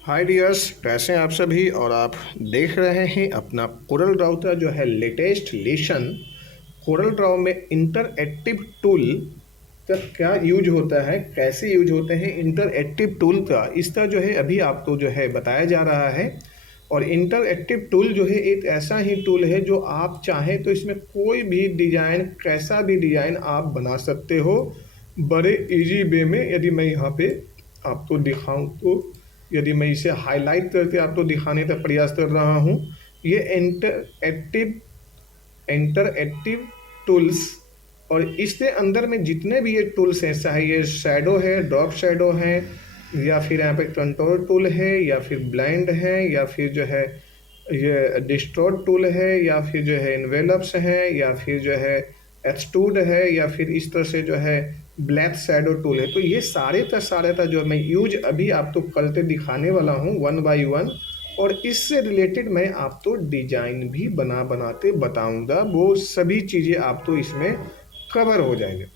हाय dears, कैसे हैं आप सभी। और आप देख रहे हैं अपना कोरल ड्रॉ का जो है लेटेस्ट लेसन। कोरल ड्रॉ में इंटरएक्टिव टूल का क्या यूज होता है, कैसे यूज होते हैं इंटरएक्टिव टूल का, इसका जो है अभी आपको जो है बताया जा रहा है। और इंटरएक्टिव टूल जो है एक ऐसा ही टूल है जो आप चाहें तो इसमें कोई भी डिजाइन, कैसा भी डिजाइन आप बना सकते हो बड़े इजी वे में। यदि मैं यहाँ पे आपको दिखाऊं तो, यदि मैं इसे हाईलाइट करके आपको दिखाने का प्रयास कर रहा हूँ, ये इंटरएक्टिव टूल्स। और इसके अंदर में जितने भी ये टूल्स हैं, चाहे ये शैडो है, ड्रॉप शैडो है, या फिर यहाँ पे कंट्रोल टूल है, या फिर ब्लेंड है, या फिर जो है ये डिस्टोर्ट टूल है, या फिर जो है इन्वेलप्स है, या फिर जो है एक्सट्रूड है, या फिर इस तरह से जो है ब्लैक शैडो टूल है। तो ये सारे का जो मैं यूज अभी आपको करते दिखाने वाला हूँ वन बाय वन। और इससे रिलेटेड मैं आपको डिजाइन भी बनाते बताऊंगा, वो सभी चीज़ें आपको इसमें कवर हो जाएंगे।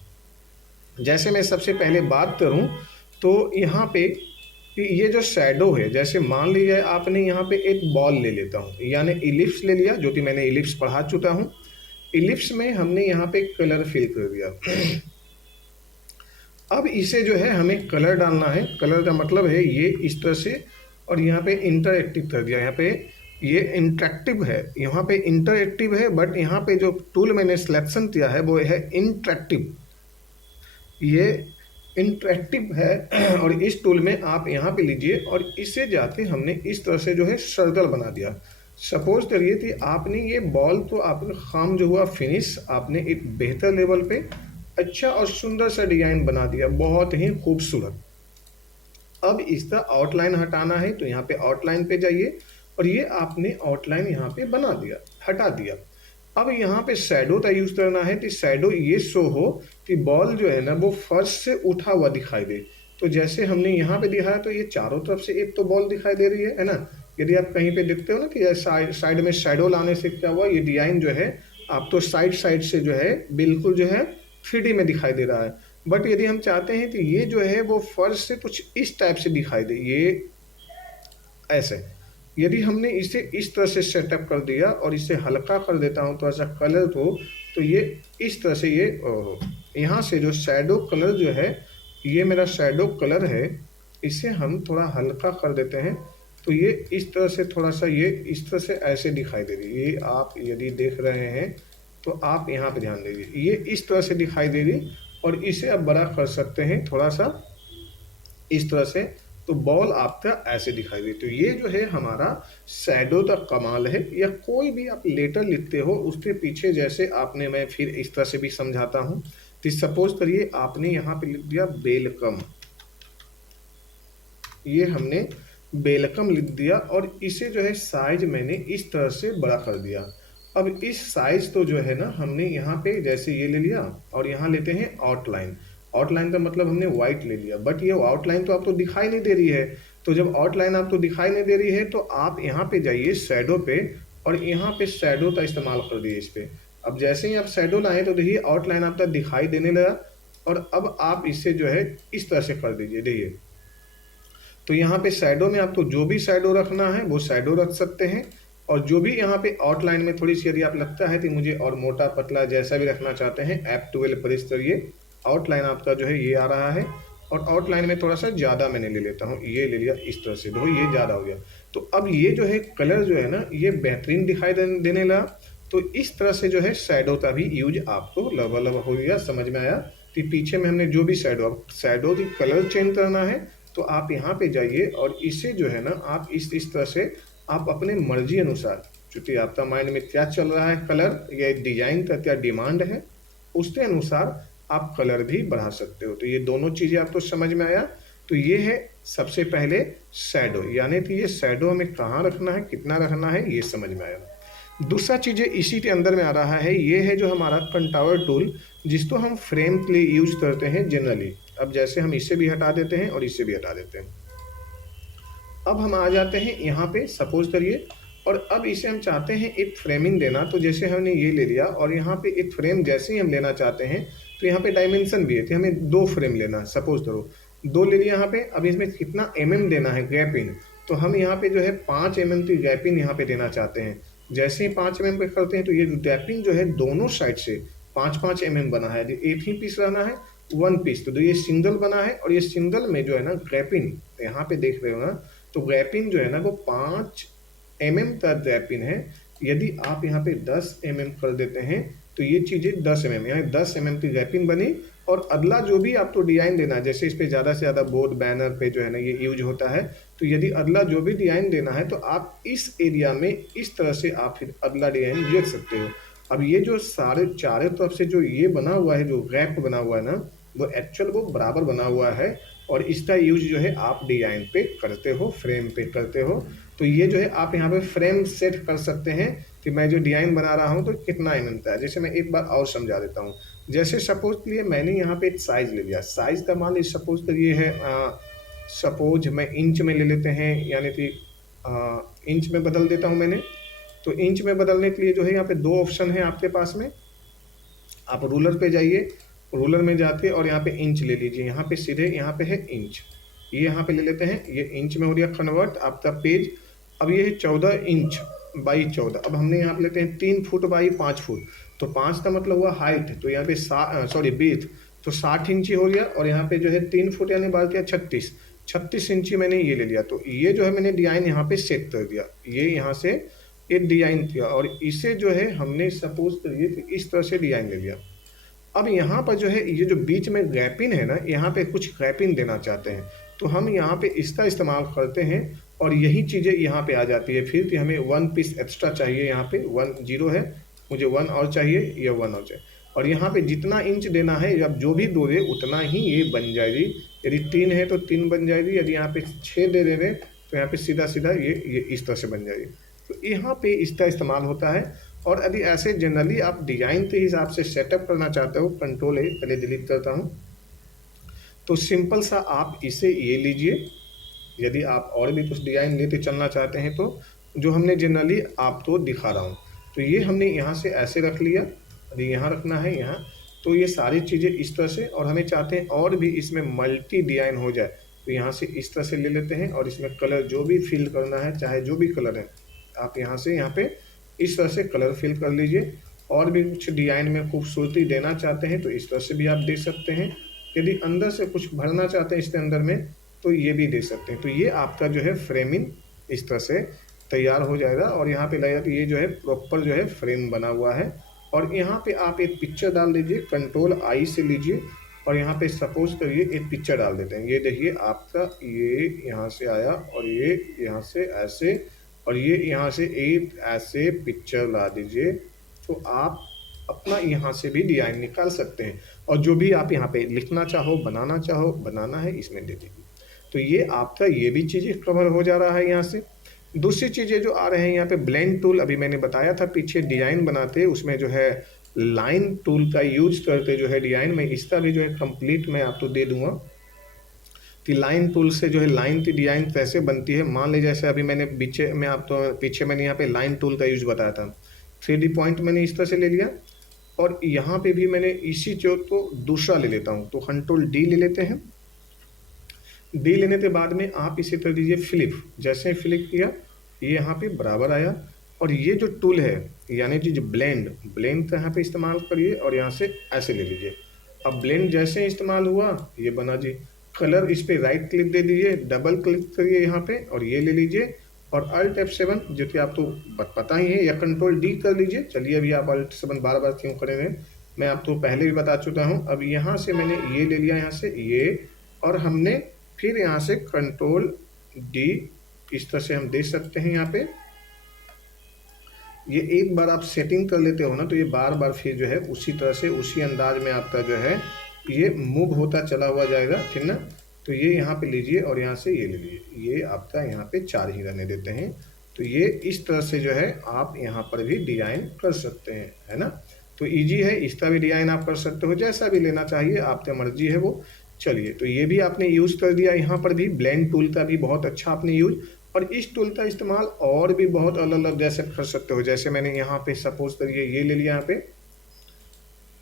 जैसे मैं सबसे पहले बात करूं तो यहाँ पे ये जो शैडो है, जैसे मान लीजिए आपने यहाँ पे एक बॉल ले लेता हूँ, यानी इलिप्स ले लिया, जो कि मैंने इलिप्स पढ़ा चुका हूँ। इलिप्स में हमने यहाँ पे कलर फिल कर दिया। अब इसे जो है हमें कलर डालना है। कलर का मतलब है ये इस तरह से, और यहाँ पे इंटरएक्टिव कर दिया। यहाँ पे ये इंटरेक्टिव है, यहाँ पे इंटरएक्टिव है, बट यहाँ पे जो टूल मैंने सिलेक्शन किया है वो है इंटरेक्टिव। ये इंटरेक्टिव है और इस टूल में आप यहाँ पे लीजिए और इसे जाके हमने इस तरह से जो है सर्कल बना दिया। सपोज करिए कि आपने ये बॉल तो आपने काम जो हुआ फिनिश, आपने एक बेहतर लेवल पे अच्छा और सुंदर सा डिजाइन बना दिया, बहुत ही खूबसूरत। अब इसका आउटलाइन हटाना है तो यहाँ पे आउटलाइन पे जाइए और ये आपने आउटलाइन यहाँ पे बना दिया, हटा दिया। अब यहाँ पे शैडो का यूज करना है कि शैडो ये शो हो कि बॉल जो है ना वो फर्श से उठा हुआ दिखाई दे। तो जैसे हमने यहाँ पे दिखाया तो ये चारों तरफ से एक तो बॉल दिखाई दे रही है ना। यदि आप कहीं पे देखते हो ना कि साइड में शैडो लाने से क्या हुआ, ये डिजाइन जो है आप तो साइड से जो है बिल्कुल जो है 3D में दिखाई दे रहा है। बट यदि हम चाहते हैं कि ये जो है वो फर्श से कुछ इस टाइप से दिखाई दे, ये ऐसे, यदि हमने इसे इस तरह से सेटअप कर दिया और इसे हल्का कर देता हूँ थोड़ा सा कलर को, तो ये इस तरह से ये यहाँ से जो शैडो कलर जो है, ये मेरा शैडो कलर है, इसे हम थोड़ा हल्का कर देते हैं। तो ये इस तरह से थोड़ा सा ये इस तरह से ऐसे दिखाई दे रही है। ये आप यदि देख रहे हैं तो आप यहाँ पे ध्यान दीजिए, ये इस तरह से दिखाई दे रही। और इसे आप बड़ा कर सकते हैं थोड़ा सा इस तरह से, तो बॉल आपका ऐसे दिखाई दे। तो ये जो है हमारा शैडो का कमाल है। या कोई भी आप लेटर लिखते हो उसके पीछे, जैसे आपने, मैं फिर इस तरह से भी समझाता हूँ। तो सपोज करिए आपने यहाँ पे लिख दिया वेलकम, ये हमने वेलकम लिख दिया और इसे जो है साइज मैंने इस तरह से बड़ा कर दिया। अब इस साइज तो जो है ना हमने यहाँ पे जैसे ये ले लिया और यहाँ लेते हैं आउटलाइन। आउटलाइन का मतलब हमने व्हाइट ले लिया, बट ये आउटलाइन तो आपको दिखाई नहीं दे रही है। तो जब आउटलाइन आपको दिखाई नहीं दे रही है तो आप यहाँ पे जाइए शैडो पे और यहाँ पे शैडो का इस्तेमाल कर दिए इस पे। अब जैसे ही आप शैडो लाए तो देखिए आउटलाइन आपका दिखाई देने लगा। और अब आप इसे जो है इस तरह से कर दीजिए, देखिए। तो यहाँ पे शैडो में आपको जो भी शैडो रखना है वो शैडो रख सकते हैं। और जो भी यहाँ पे आउटलाइन में थोड़ी सी यदि आप लगता है कि मुझे और मोटा पतला जैसा भी रखना चाहते हैं, F12 प्रेस करिए, आउटलाइन आपका जो है ये आ रहा है। और आउटलाइन में थोड़ा सा ज़्यादा मैंने ले लेता हूँ, ये ले लिया इस तरह से, देखो ये ज़्यादा हो गया। तो अब ये जो है कलर जो है ना ये बेहतरीन दिखाई देने लगा। तो इस तरह से जो है शैडो का भी यूज आपको लगभग हो गया, समझ में आया कि पीछे में हमने जो भी शैडो की कलर चेंज करना है तो आप यहाँ पे जाइए और इसे जो है ना आप इस तरह से आप अपने मर्जी अनुसार, चूँकि आपका माइंड में क्या चल रहा है, कलर या डिजाइन का क्या डिमांड है, उसके अनुसार आप कलर भी बढ़ा सकते हो। तो ये दोनों चीज़ें आपको समझ में आया। तो ये है सबसे पहले शैडो, यानी कि ये शैडो हमें कहाँ रखना है, कितना रखना है, ये समझ में आया। दूसरा चीज़ें इसी के अंदर में आ रहा है, ये है जो हमारा कंटावर टूल, जिसको हम फ्रेम के लिए यूज करते हैं जनरली। अब जैसे हम इसे भी हटा देते हैं और इसे भी हटा देते हैं। अब हम आ जाते हैं यहाँ पे, सपोज करिए, और अब इसे हम चाहते हैं एक फ्रेमिंग देना। तो जैसे हमने ये ले लिया और यहाँ पे एक फ्रेम जैसे ही हम लेना चाहते हैं तो यहाँ पे डायमेंशन भी है, तो हमें 2 फ्रेम लेना है। सपोज करो 2 ले लिया यहाँ पे। अब इसमें कितना mm देना है गैप इन, तो हम यहाँ पे जो है 5 mm की गैपिंग यहाँ पे देना चाहते हैं। जैसे ही 5 mm पे करते हैं तो ये गैपिंग जो है दोनों साइड से 5-5 mm बना है। यदि एक ही पीस रहना है 1 पीस, तो ये सिंगल बना है और ये सिंगल में जो है ना गैपिंग यहाँ पे देख रहे हो ना, तो गैपिंग जो है ना वो 5 mm का गैपिंग है। यदि आप यहाँ पे 10 mm कर देते हैं तो ये चीज़ें 10 mm, यहाँ 10 mm की गैपिंग बनी। और अगला जो भी आपको डिजाइन देना है, जैसे इस पे ज़्यादा से ज़्यादा बोर्ड बैनर पे जो है ना ये यूज होता है, तो यदि अगला जो भी डिजाइन देना है तो आप इस एरिया में इस तरह से आप फिर अगला डिजाइन देख सकते हो। अब ये जो सारे चारों तरफ से जो ये बना हुआ है, जो गैप बना हुआ है ना, वो एक्चुअल वो बराबर बना हुआ है और इसका यूज जो है आप डिजाइन पे करते हो, फ्रेम पे करते हो। तो ये जो है आप यहाँ पे फ्रेम सेट कर सकते हैं कि मैं जो डिजाइन बना रहा हूँ तो कितना mm का है। जैसे मैं एक बार और समझा देता हूँ। जैसे सपोज के लिए मैंने यहाँ पे एक साइज ले लिया, साइज का मान लीजिए सपोज करिए है, सपोज मैं इंच में ले लेते हैं, यानी कि इंच में बदल देता हूँ मैंने। तो इंच में बदलने के लिए जो है यहाँ पे 2 ऑप्शन है आपके पास में। आप रूलर पे जाइए, रूलर में जाके और यहाँ पे इंच ले लीजिए, यहाँ पे सीधे यहाँ पे है इंच, ये यहाँ पे ले लेते हैं, ये इंच में हो गया कन्वर्ट आपका पेज। अब ये है 14 इंच बाई 14। अब हमने यहाँ पे लेते हैं 3 फुट बाई 5 फुट, तो 5 का मतलब हुआ हाइट, तो यहाँ पे सॉरी बीथ, तो 60 इंची हो गया। और यहाँ पे जो है 3 फुट यानी बात किया 36 इंची मैंने ये ले लिया। तो ये जो है मैंने डिजाइन यहाँ पे सेट कर दिया, ये यहाँ से एक डिजाइन किया और इसे जो है हमने सपोज करिए तो इस तरह से डिजाइन ले लिया। अब यहाँ पर जो है ये जो बीच में गैपिंग है ना, यहाँ पे कुछ गैपिंग देना चाहते हैं, तो हम यहाँ पे इसका इस्तेमाल करते हैं और यही चीज़ें यहाँ पे आ जाती है फिर कि हमें 1 पीस एक्स्ट्रा चाहिए। यहाँ पे 1 0 है, मुझे 1 और चाहिए, या 1 और चाहिए। और यहाँ पे जितना इंच देना है, अब जो भी दोगे उतना ही ये बन जाएगी। यदि 3 है तो 3 बन जाएगी, यदि यहाँ पे 6 दे रहे तो यहाँ पे सीधा सीधा ये इस तरह से बन जाएगी। तो यहाँ पे इसका इस्तेमाल होता है। और यदि ऐसे जनरली आप डिज़ाइन के हिसाब से सेटअप करना चाहते हो, कंट्रोल है, पहले डिलीट करता हूँ, तो सिंपल सा आप इसे ये लीजिए। यदि आप और भी कुछ डिज़ाइन लेते चलना चाहते हैं तो जो हमने जनरली आपको दिखा रहा हूँ, तो ये हमने यहाँ से ऐसे रख लिया, यदि यहाँ रखना है यहाँ, तो ये सारी चीज़ें इस तरह से। और हमें चाहते हैं और भी इसमें मल्टी डिज़ाइन हो जाए, तो यहाँ से इस तरह से ले लेते हैं और इसमें कलर जो भी फिल करना है, चाहे जो भी कलर है, आप यहाँ से यहाँ पे इस तरह से कलर फिल कर लीजिए। और भी कुछ डिज़ाइन में खूबसूरती देना चाहते हैं तो इस तरह से भी आप दे सकते हैं। यदि अंदर से कुछ भरना चाहते हैं इसके अंदर में, तो ये भी दे सकते हैं। तो ये आपका जो है फ्रेमिंग इस तरह से तैयार हो जाएगा और यहाँ पे लगेगा कि ये जो है प्रॉपर जो है फ्रेम बना हुआ है। और यहाँ पे आप एक पिक्चर डाल लीजिए, कंट्रोल आई से लीजिए और यहाँ पे सपोज करिए एक पिक्चर डाल देते हैं। ये देखिए आपका ये यहाँ से आया और ये यहाँ से ऐसे, और ये यहाँ से एक ऐसे पिक्चर ला दीजिए, तो आप अपना यहाँ से भी डिज़ाइन निकाल सकते हैं। और जो भी आप यहाँ पे लिखना चाहो, बनाना है, इसमें दे दीजिए। तो ये आपका ये भी चीज़ें कवर हो जा रहा है यहाँ से। दूसरी चीज़ें जो आ रहे हैं यहाँ पे ब्लेंड टूल, अभी मैंने बताया था पीछे डिज़ाइन बनाते उसमें जो है लाइन टूल का यूज करते जो है डिज़ाइन में, इसका भी जो है कंप्लीट मैं आपको दे दूंगा कि लाइन टूल से जो है लाइन की डिज़ाइन कैसे बनती है। मान लीजिए जैसे अभी मैंने पीछे मैंने यहाँ पे लाइन टूल का यूज बताया था, 3D पॉइंट मैंने इस तरह से ले लिया और यहाँ पे भी मैंने इसी चीज़ को दूसरा ले लेता हूँ, तो कंट्रोल डी ले लेते हैं। डी लेने के बाद में आप इसे कर दीजिए फ्लिप, जैसे फ्लिप किया ये यहाँ पे बराबर आया। और ये जो टूल है यानी कि जो ब्लेंड का यहाँ पे इस्तेमाल करिए और यहाँ से ऐसे ले लीजिए। अब ब्लेंड जैसे इस्तेमाल हुआ ये बना जी। कलर, इस पे राइट क्लिक दे दीजिए, डबल क्लिक करिए यहाँ पे और ये ले लीजिए और अल्ट F7 जो कि आपको पता ही है, या कंट्रोल डी कर लीजिए। चलिए अभी आप अल्ट 7 बार बार क्यों करेंगे, मैं आपको पहले भी बता चुका हूँ। अब यहाँ से मैंने ये ले लिया यहाँ से ये, और हमने फिर यहाँ से कंट्रोल डी इस तरह से हम दे सकते हैं। यहाँ पे ये एक बार आप सेटिंग कर लेते हो ना, तो ये बार बार फिर जो है उसी तरह से उसी अंदाज में आपका जो है ये मूव होता चला हुआ जाएगा, ठीक ना। तो ये यहाँ पे लीजिए और यहाँ से ये ले लीजिए, ये आपका यहाँ पे 4 ही रहने देते हैं। तो ये इस तरह से जो है आप यहाँ पर भी डिज़ाइन कर सकते हैं, है ना। तो इजी है, इसका भी डिज़ाइन आप कर सकते हो, जैसा भी लेना चाहिए आपकी मर्जी है वो। चलिए, तो ये भी आपने यूज़ कर दिया। यहाँ पर भी ब्लेंड टूल का भी बहुत अच्छा आपने यूज, और इस टूल का इस्तेमाल और भी बहुत अलग अलग जैसे कर सकते हो। जैसे मैंने यहाँ पे सपोज करिए ये ले लिया यहाँ पे,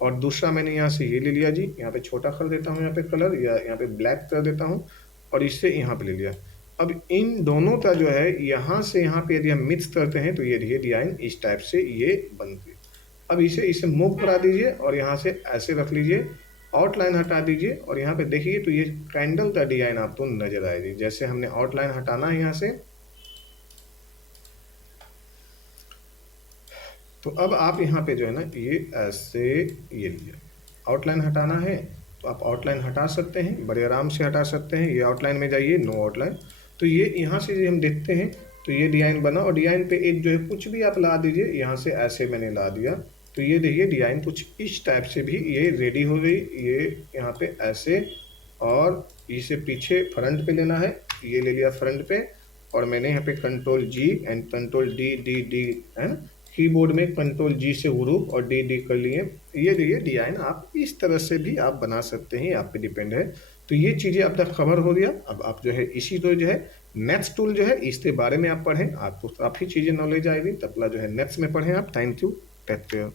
और दूसरा मैंने यहाँ से ये ले लिया जी, यहाँ पे छोटा कर देता हूँ यहाँ पे कलर, या यहाँ पे ब्लैक कर देता हूँ और इससे यहाँ पे ले लिया। अब इन दोनों का जो है यहाँ से यहाँ पे यदि हम मिक्स करते हैं तो ये देखिए डिजाइन इस टाइप से ये बनती है। अब इसे मूव करा दीजिए और यहाँ से ऐसे रख लीजिए, आउटलाइन हटा दीजिए और यहाँ पे देखिए तो ये कैंडल का डिजाइन आपको नजर आएगी। जैसे हमने आउटलाइन हटाना है यहाँ से, तो अब आप यहाँ पे जो है ना ये ऐसे ये लीजिए, आउटलाइन हटाना है तो आप आउटलाइन हटा सकते हैं, बड़े आराम से हटा सकते हैं। ये आउटलाइन में जाइए, नो आउटलाइन, तो ये यहाँ से जो हम देखते हैं तो ये डिजाइन बना और डिजाइन पे एक जो है कुछ भी आप ला दीजिए, यहाँ से ऐसे मैंने ला दिया तो ये देखिए डिजाइन कुछ इस टाइप से भी ये रेडी हो गई। ये यहाँ पे ऐसे और इसे पीछे फ्रंट पे लेना है, ये ले लिया फ्रंट पे और मैंने यहाँ पे control G and control D D D है ना, कीबोर्ड में कंट्रोल जी से हुरूफ और डी डी कर लिए। ये देखिए डिजाइन आप इस तरह से भी आप बना सकते हैं, आप पे डिपेंड है। तो ये चीज़ें अब तक कवर हो गया। अब आप जो है इसी तो जो है नेक्स्ट टूल जो है इसके बारे में आप पढ़ें, आपको काफ़ी चीज़ें नॉलेज आएगी। तबला जो है नेक्स्ट में पढ़ें आप। Thank you, take care.